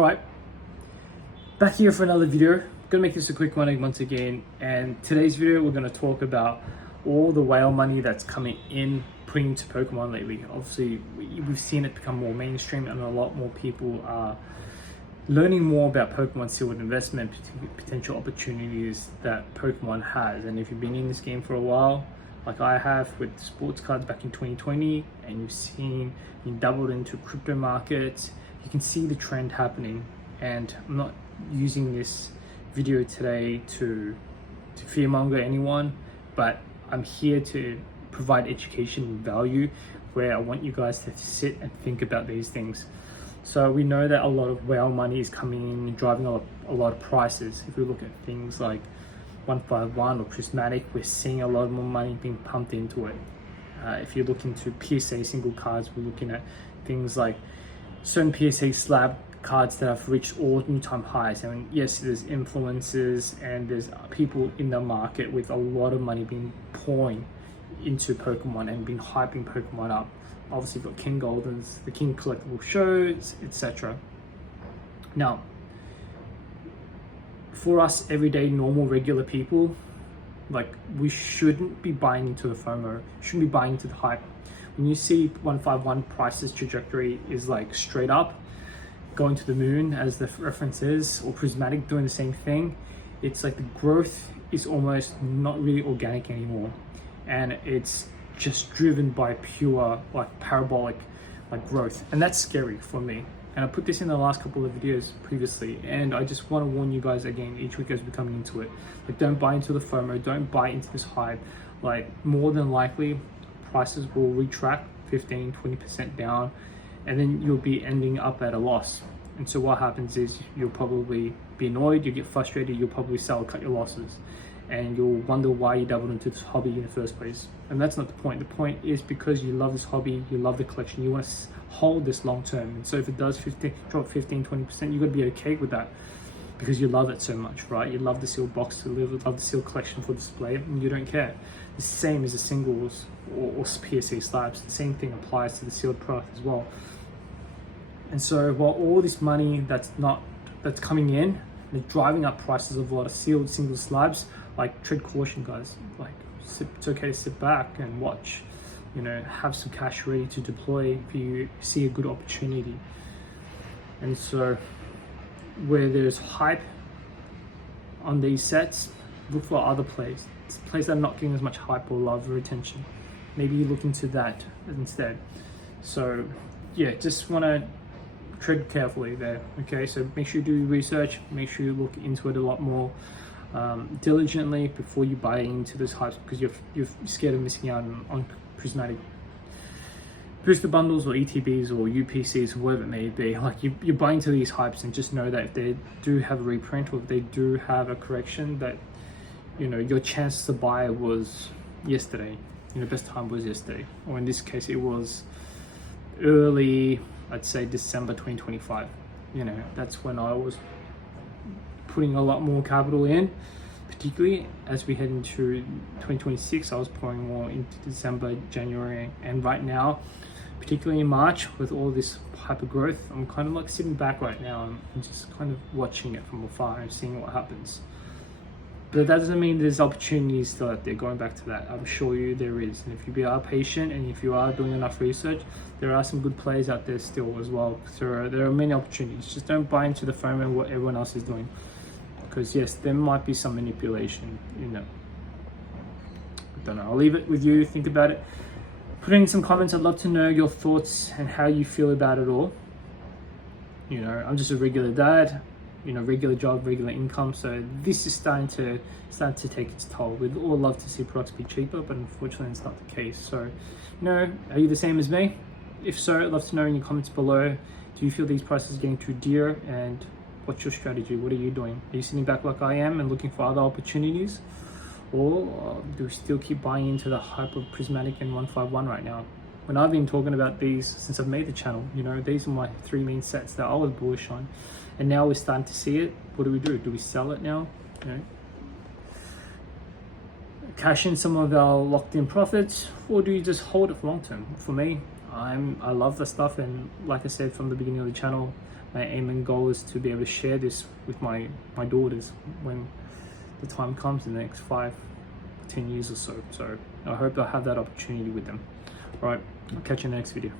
Alright, back here for another video. Gonna make this a quick one once again, and today's video we're gonna talk about all the whale money that's coming in putting into Pokemon lately. Obviously, we've seen it become more mainstream and a lot more people are learning more about Pokemon sealed investment, potential opportunities that Pokemon has. And if you've been in this game for a while, like I have with sports cards back in 2020, and you've seen you doubled into crypto markets, you can see the trend happening. And I'm not using this video today to fearmonger anyone, but I'm here to provide education and value where I want you guys to sit and think about these things. So we know that a lot of whale money is coming in and driving a lot of prices. If we look at things like 151 or Prismatic, we're seeing a lot more money being pumped into it. If you look into PSA single cards, we're looking at things like certain PSA slab cards that have reached all new-time highs. And yes, there's influencers and there's people in the market with a lot of money being pouring into Pokemon and been hyping Pokemon up. Obviously, you've got King Goldens, the King collectible shows, etc. Now, for us everyday normal regular people, like, we shouldn't be buying into the FOMO, shouldn't be buying into the hype. When you see 151 prices trajectory is like straight up, going to the moon as the reference is, or Prismatic doing the same thing, it's like the growth is almost not really organic anymore, and it's just driven by pure like parabolic like growth, and that's scary for me. And I put this in the last couple of videos previously, and I just want to warn you guys again each week as we're coming into it, like, don't buy into the FOMO, don't buy into this hype. Like, more than likely prices will retract 15-20% down, and then you'll be ending up at a loss. And so what happens is you'll probably be annoyed, you get frustrated, you'll probably sell, cut your losses, and you'll wonder why you doubled into this hobby in the first place. And that's not the point. The point is because you love this hobby, you love the collection, you want to hold this long term. And so if it does drop 15-20%, you've got to be okay with that, because you love it so much, right? You love the sealed box, you love the sealed collection for display, and you don't care. The same as the singles or PSA slabs. The same thing applies to the sealed product as well. And so while all this money that's coming in, they're driving up prices of a lot of sealed single slabs, like, tread caution, guys. Like, it's okay to sit back and watch, you know, have some cash ready to deploy if you see a good opportunity. And so where there's hype on these sets, look for other plays. It's plays that are not getting as much hype or love or attention. Maybe you look into that instead. So yeah, just want to tread carefully there. Okay, so make sure you do your research, make sure you look into it a lot more diligently before you buy into this hype, because you're scared of missing out on Prismatic booster bundles or ETBs or UPCs, whatever it may be. Like, you're buying into these hypes, and just know that if they do have a reprint or if they do have a correction, that, you know, your chance to buy was yesterday. You know, best time was yesterday, or in this case it was early, I'd say December 2025. You know, that's when I was putting a lot more capital in, particularly as we head into 2026. I was pouring more into December, January, and right now, particularly in March, with all this hyper growth, I'm kind of like sitting back right now and just kind of watching it from afar and seeing what happens. But that doesn't mean there's opportunities still out there. Going back to that, I'm sure there is. And if you are patient and if you are doing enough research, there are some good plays out there still as well. So there are many opportunities. Just don't buy into the FOMO and what everyone else is doing. Because yes, there might be some manipulation in it. I don't know. I'll leave it with you. Think about it. Put in some comments. I'd love to know your thoughts and how you feel about it all. You know, I'm just a regular dad. You know, regular job, regular income. So this is starting to take its toll. We'd all love to see products be cheaper, but unfortunately, it's not the case. So, you know, are you the same as me? If so, I'd love to know in your comments below. Do you feel these prices are getting too dear? And what's your strategy? What are you doing? Are you sitting back like I am and looking for other opportunities? Or do we still keep buying into the hype of Prismatic and 151 right now? When I've been talking about these since I've made the channel, you know, these are my three main sets that I was bullish on. And now we're starting to see it. What do? Do we sell it now? You know, cash in some of our locked in profits, or do you just hold it for long term? For me, I love the stuff, and like I said from the beginning of the channel, my aim and goal is to be able to share this with my daughters when the time comes in the next 5-10 years or so. So I hope I have that opportunity with them. All right, I'll catch you in the next video.